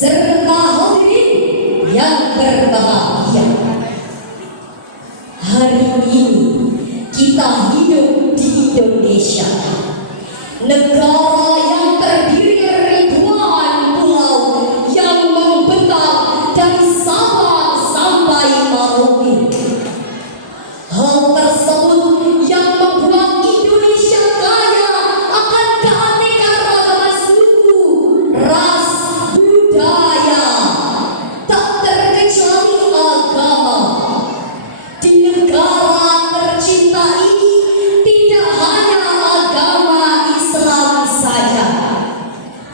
serta hadirin yang berbahagia. Hari ini kita hidup di Indonesia, negara yang terdiri dari ribuan pulau yang membentang dari Sabang sampai Merauke. Hal tersebut yang membuat Indonesia kaya akan keanekaragaman suku, ras, budaya, tak terkecuali agama. Di negara tercinta ini tidak hanya agama Islam saja,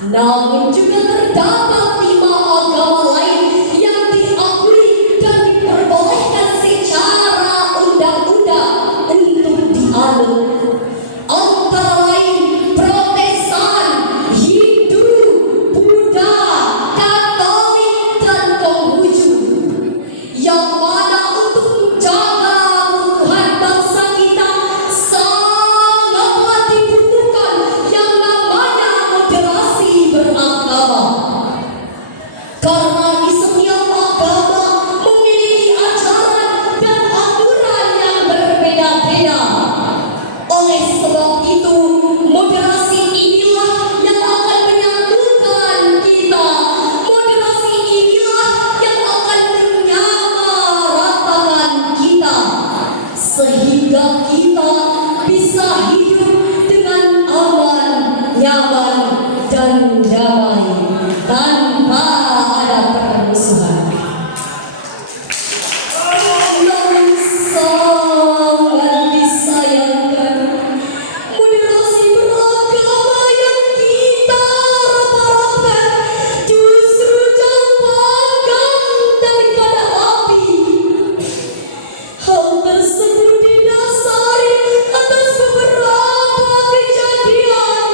namun juga terdapat 5 agama lain yang diakui dan diperbolehkan secara undang-undang untuk dianut. Antara lain Protestan, Hindu, Buddha, Katolik, dan Konghucu, yang mana untuk menjaga keutuhan bangsa kita sangatlah dibutuhkan yang namanya moderasi beragama. Karena di setiap agama memiliki ajaran dan aturan yang berbeda-beda. Oleh sebab itu, moderasi inilah yang akan menyatukan kita. Moderasi inilah yang akan menyamaratakan kita, sehingga kita bisa hidup dengan aman, nyaman, dan damai tanpa ada permusuhan. Yang sangat disayangkan, moderasi beragama yang kita harapkan justru jauh panggang daripada api. Hal tersebut didasari atas beberapa kejadian.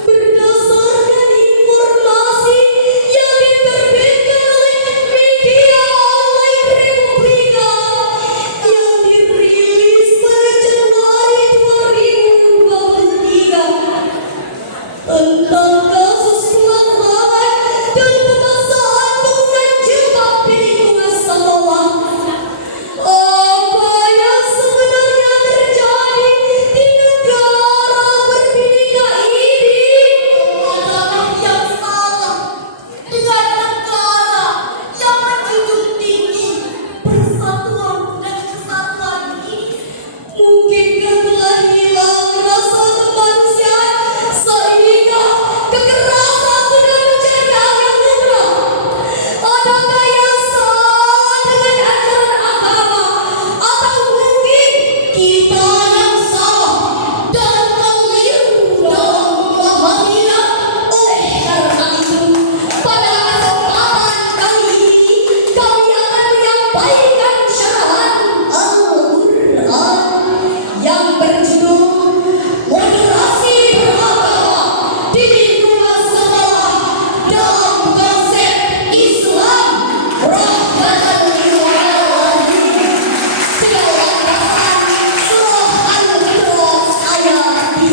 Berdasarkan informasi yang diterbitkan oleh media online Republika yang dirilis pada Januari 2023 tentang kasus pelanggaran dan pemaksaan penggunaan jilbab di lingkungan sekolah. Apa yang sebenarnya terjadi di negara berbineka ini adalah yang salah dengan negara yang menjunjung tinggi persatuan dan kesatuan ini. Mungkinkah telah hilang rasa kemanusiaan sehingga kekerasan sudah menjadi hal yang lumrah? Adakah yang salah dengan ajaran agama, atau mungkin kita yang salah dan keliru dalam memahaminya? Oleh karena itu, pada kesempatan kali ini kami akan menyampaikan syarahan Al-Quran yang berjudul Moderasi Beragama di Lingkungan Sekolah dalam konsep Islam Rahmatan lil Alamin. Segala perasaan Surah Al-Ikhlas ayat 1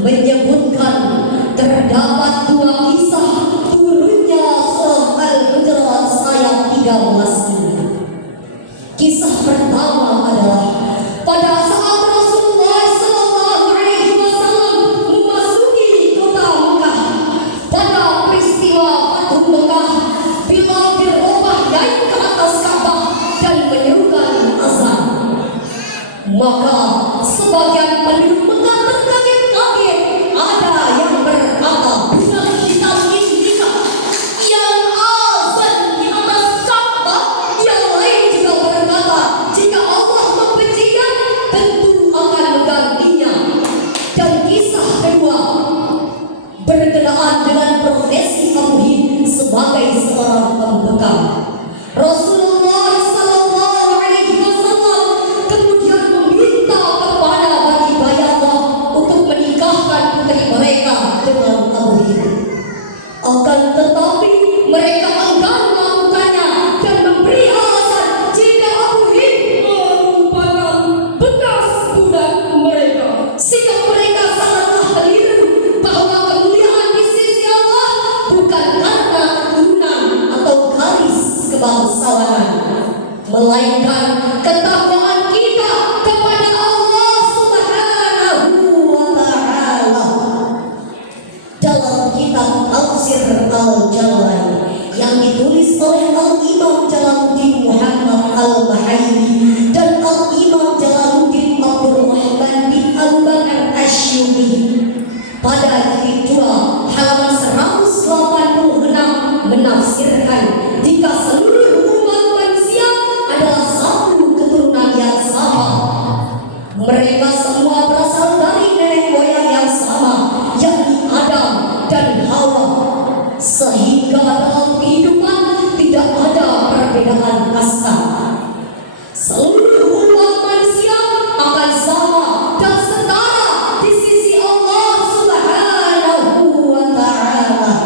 menyebutkan terdapat dua kisah turunnya surah Al-Hujurat ayat 13 ini. Kisah pertama adalah pada saat Rasulullah SAW memasuki kota Mekah. Pada peristiwa Fathu Mekah, Bilal bin Rabah naik ke atas Ka'bah dan menyerukan azan. Maka sebagian penduduk Mekah terkaget-kaget. Ada yang berkata, bukan kita inikah yang azan di atas Ka'bah? Yang lain juga berkata, jika Allah membencinya, tentu akan menggantinya. Dan kisah kedua berkenaan dengan profesi Abu Hind sebagai seorang pembekal. Rasulullah SAW kemudian meminta kepada Bani Bayadah untuk menikahkan putri mereka dengan Abu Hind. Akan tetapi mereka enggan melakukannya dan memberi alasan jika Abu Hind merupakan bekas budak mereka. Sikap mereka sangatlah keliru bahwa kemuliaan di sisi Allah bukan karena keturunan atau garis kebangsawan Mereka semua berasal dari nenek moyang yang sama, yakni Adam dan Hawa. Sehingga dalam kehidupan tidak ada perbedaan kasta. Seluruh umat manusia akan sama dan setara di sisi Allah Subhanahu wa Ta'ala.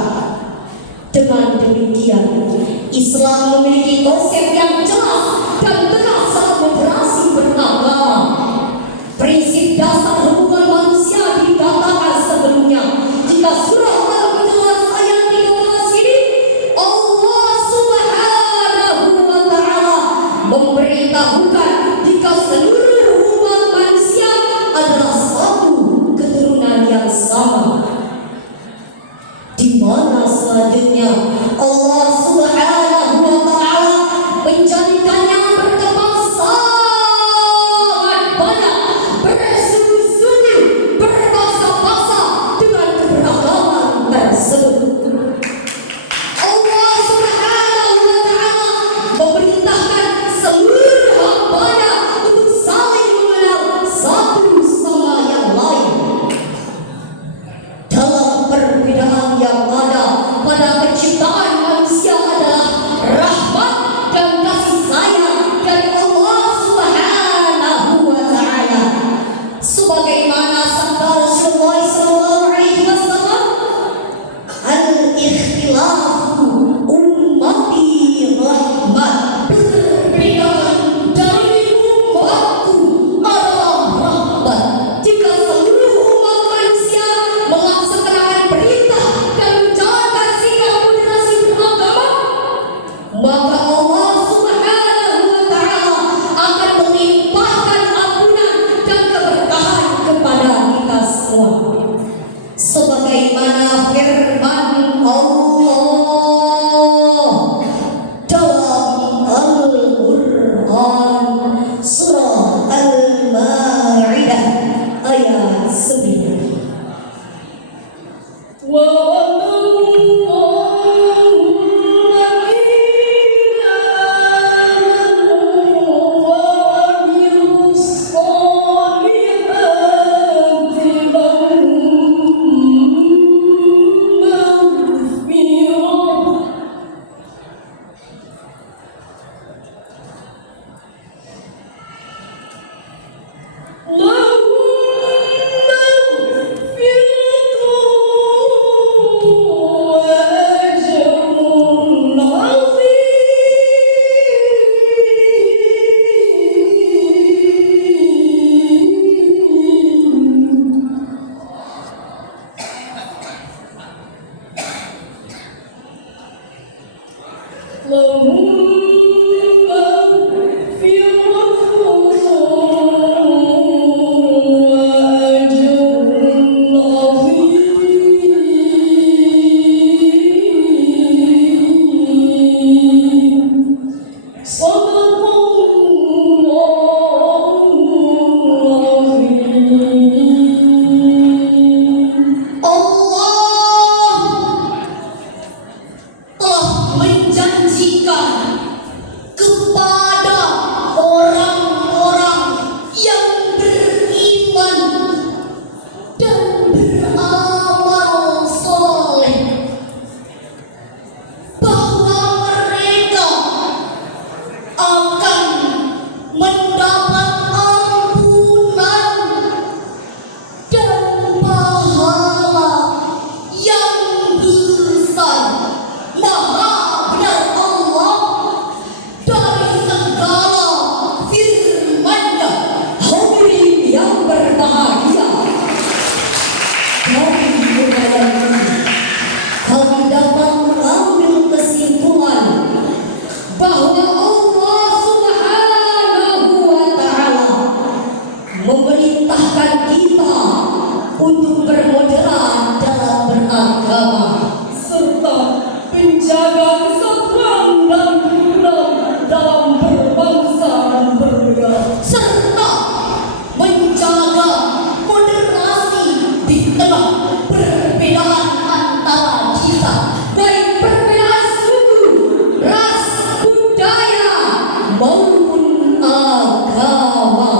Dengan demikian, Islam memiliki konsep yang jelas dan tegas saat moderasi beragama. Prinsip dasar hubungan manusia dikatakan sebelumnya. Jika surah Al-Baqarah ayat 13 ini, Allah Subhanahu wa Ta'ala memberitahukan jika seluruh umat manusia adalah satu keturunan yang sama. Di mana selanjutnya Allah Subhanahu wa Ta'ala menjadikannya berkembang sangat banyak, bersungguh-sungguh, berbangsa-bangsa dengan keberagaman tersebut. Allah Subhanahu wa Ta'ala memerintahkan seluruh hambanya untuk saling mengenal satu sama yang lain. Dalam perbedaan yang ada pada penciptaan manusia adalah rahmat dan kasih sayang dari Allah Subhanahu wa Ta'ala. Sebagaimana sabda Rasulullah SAW, al-ikhtilafu ummati rahmat. Perbedaan dari umatku adalah rahmat. Jika seluruh umat manusia melaksanakan perintah dan menjalankan sikap moderasi beragama, maka Allah Subhanahu wa Ta'ala akan melimpahkan ampunan dan keberkahan kepada kita semua. Sebagaimana firman Allah dalam Al-Quran surah Al-Ma'idah ayat 9. untuk bermoderan dalam beragama serta penjaga kesatuan dan kerukunan dalam berbangsa dan bernegara, serta menjaga moderasi di tengah perbedaan antara kita, baik perbedaan suku, ras, budaya maupun agama.